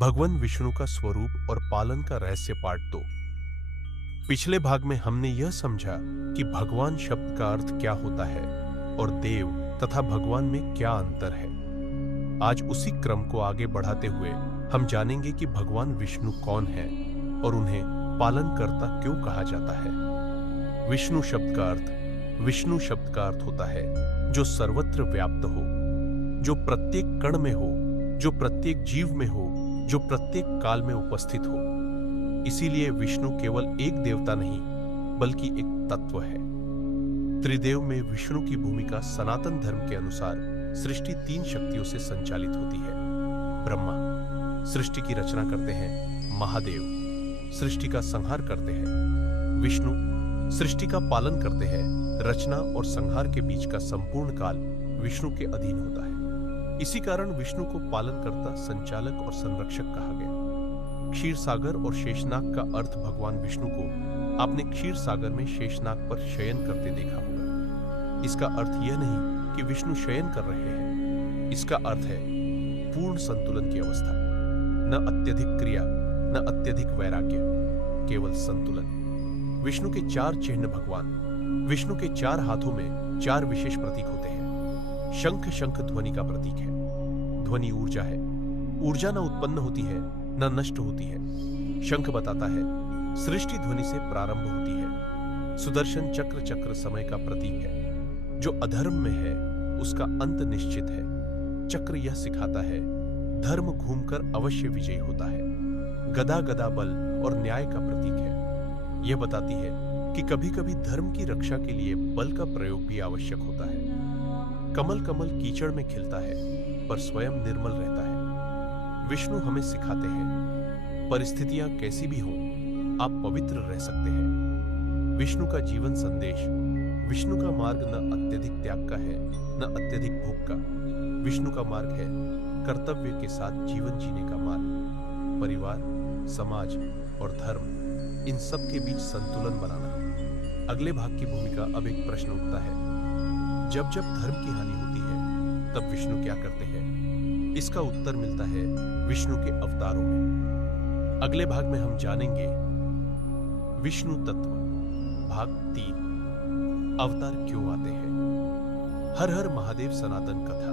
भगवान विष्णु का स्वरूप और पालन का रहस्य पार्ट 2। पिछले भाग में हमने यह समझा कि भगवान शब्द का अर्थ क्या होता है और देव तथा भगवान में क्या अंतर है। आज उसी क्रम को आगे बढ़ाते हुए हम जानेंगे कि भगवान विष्णु कौन है और उन्हें पालनकर्ता क्यों कहा जाता है। विष्णु शब्द का अर्थ होता है जो सर्वत्र व्याप्त हो, जो प्रत्येक कण में हो, जो प्रत्येक जीव में हो, जो प्रत्येक काल में उपस्थित हो। इसीलिए विष्णु केवल एक देवता नहीं बल्कि एक तत्व है। त्रिदेव में विष्णु की भूमिका सनातन धर्म के अनुसार सृष्टि 3 शक्तियों से संचालित होती है। ब्रह्मा सृष्टि की रचना करते हैं, महादेव सृष्टि का संहार करते हैं, विष्णु सृष्टि का पालन करते हैं। रचना और संहार के बीच का संपूर्ण काल विष्णु के अधीन होता है। इसी कारण विष्णु को पालनकर्ता, संचालक और संरक्षक कहा गया। क्षीर सागर और शेषनाग का अर्थ भगवान विष्णु को आपने क्षीर सागर में शेषनाग पर शयन करते देखा होगा। इसका अर्थ यह नहीं कि विष्णु शयन कर रहे हैं, इसका अर्थ है पूर्ण संतुलन की अवस्था। न अत्यधिक क्रिया न अत्यधिक वैराग्य, केवल संतुलन। विष्णु के 4 चिन्ह भगवान विष्णु के 4 हाथों में 4 विशेष प्रतीक होते हैं। शंख ध्वनि का प्रतीक है। ध्वनि ऊर्जा है। ऊर्जा न उत्पन्न होती है न नष्ट होती है। शंख बताता है सृष्टि ध्वनि से प्रारंभ होती है। सुदर्शन चक्र समय का प्रतीक है। जो अधर्म में है उसका अंत निश्चित है। चक्र यह सिखाता है धर्म घूमकर अवश्य विजयी होता है। गदा बल और न्याय का प्रतीक है। यह बताती है कि कभी कभी धर्म की रक्षा के लिए बल का प्रयोग भी आवश्यक होता है। कमल कीचड़ में खिलता है पर स्वयं निर्मल रहता है। विष्णु हमें सिखाते हैं परिस्थितियां कैसी भी हों, आप पवित्र रह सकते हैं। विष्णु का जीवन संदेश। विष्णु का मार्ग न अत्यधिक त्याग का है न अत्यधिक भोग का। विष्णु का मार्ग है कर्तव्य के साथ जीवन जीने का मार्ग। परिवार, समाज और धर्म, इन सब के बीच संतुलन बनाना। अगले भाग की भूमिका अब एक प्रश्न उठता है, जब धर्म की हानि होती है तब विष्णु क्या करते हैं? इसका उत्तर मिलता है विष्णु के अवतारों में। अगले भाग में हम जानेंगे विष्णु तत्व भाग 3, अवतार क्यों आते हैं। हर हर महादेव सनातन कथा।